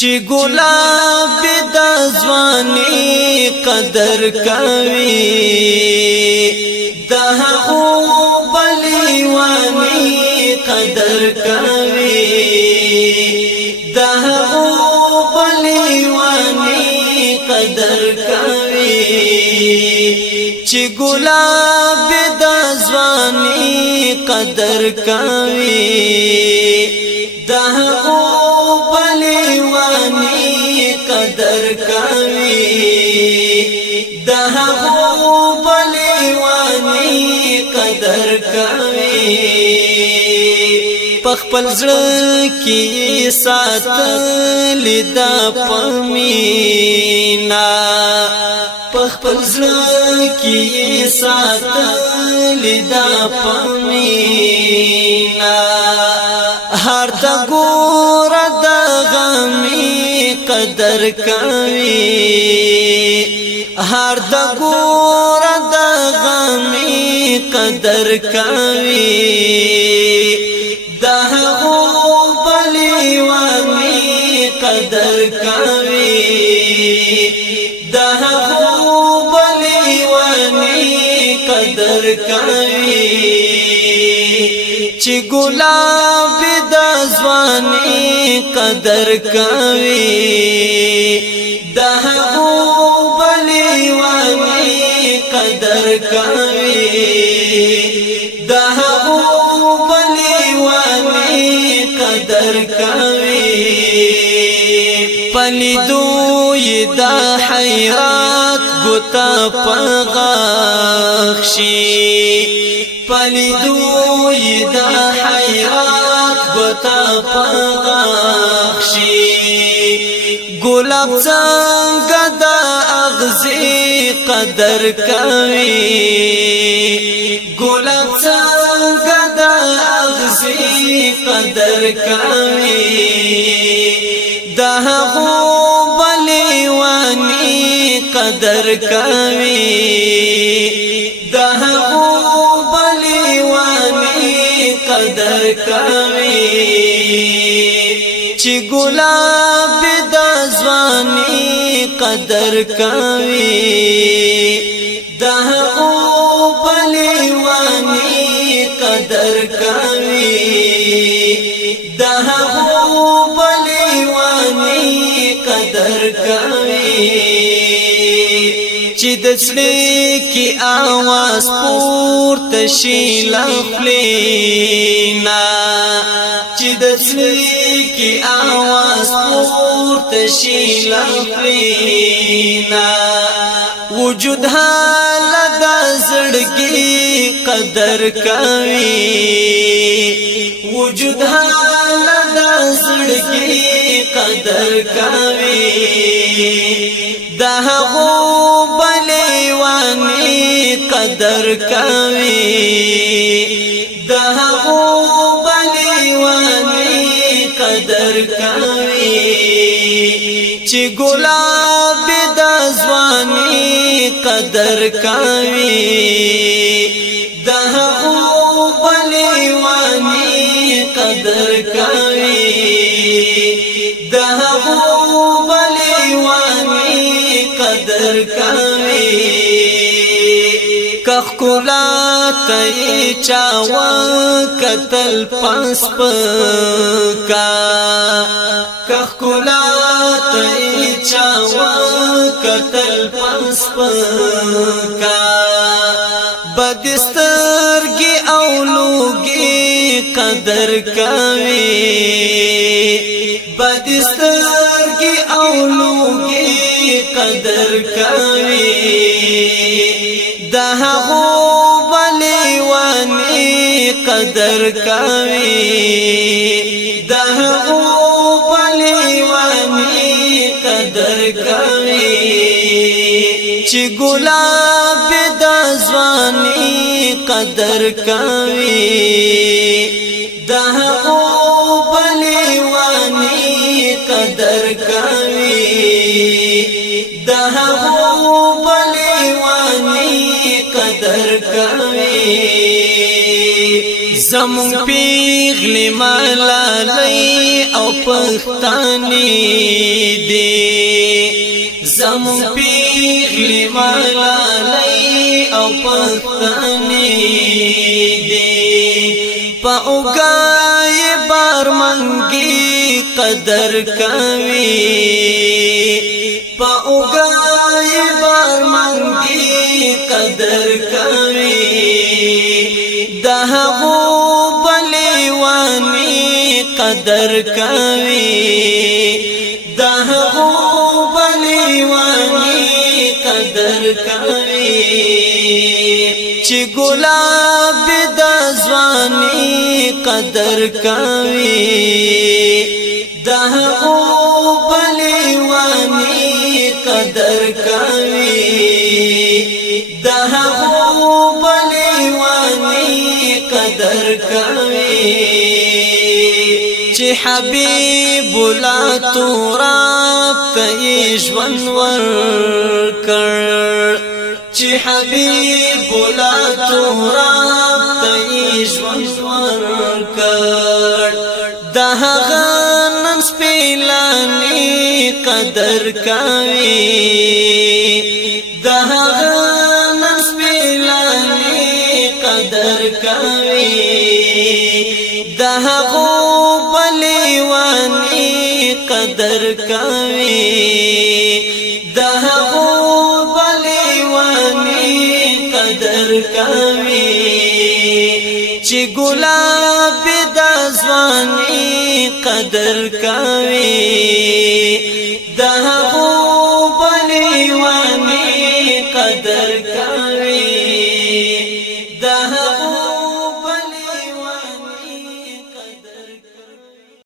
چې ګلاب د ځواني قدر کوي د هغو بلیواني قدر کوي د هغو بلیواني قدر کوي چې ګلاب د ځواني قدر کوي د هغو قدر کوي د هغو بلیواني قدر کوي پخپل زړه کې ساتل د پمینا پخپل زړه کې ساتل د پمینا هر د ګور د غمي قدر کوي هر د ګور د غمي قدر کوي د هغو بلیواني قدر کوي د هغو بلیواني قدر کوي چې ګلاب د ځواني قدر کوي د هغو بلیواني قدر کوي د هغو بلیواني قدر کوي پلیدوی د حیرات ګوتا پغخشي پلیدوی د حیرات ګوتا پغخشي ګلاب څنګه د اغزي قدر کوي ګلاب څنګه د اغزي قدر کوي د هغو بلیواني قدر کوي د هغو بلیواني قدر کوي چې ګلاب د ځواني قدر کوي د هغو بلیواني قدر کوي د هغو بلیواني قدر کوي چې د څلې کې आवाज پورته شي لخلینا چې د څلې کې आवाज پورته شي لخلینا وجود حال د زړګي قدر کوي وجود حال د زړګي قدر کوي د هغو بلیواني قدر کوي د هغو بلیواني قدر کوي چې ګلاب د ځواني قدر کوي د هغو بلیواني قدر کوي د هغو بلیواني قدر کوي کخ کولا ته چاوا قتل پس پکا کخ کولا ته چاوا قتل پس پکا بدسترګي اولوګي قدر کوي بدسترګي اولوګي قدر کوي د هغو بلیواني قدر کوي د هغو بلیواني قدر کوي چې ګلاب د ځواني قدر کوي د هغو بلیواني قدر کوي د هغو بلیواني قدر کوي زمون پیغلی ملالای او پښتانه دی زمون پیغلی ملالای او پښتانه دی په اوګای بار منګي قدر کوي په اوګای بار منګي قدر کوي دهغو بلیوانی قدر کوي دهغو بلیوانی قدر کوي چې ګلاب د ځواني قدر کوي دهغو بلیوانی قدر کوي دهغو قدر کوي چې حبيب لا تراب ته ژوند ورکړ چې حبيب لا تراب ته ژوند ورکړ دهغه نن سپیلانی قدر کوي دهغه نن سپیلانی قدر کوي دهغو بلیوانی قدر کوي دهغو بلیوانی قدر کوي چې ګلاب د ځواني قدر کوي دهغو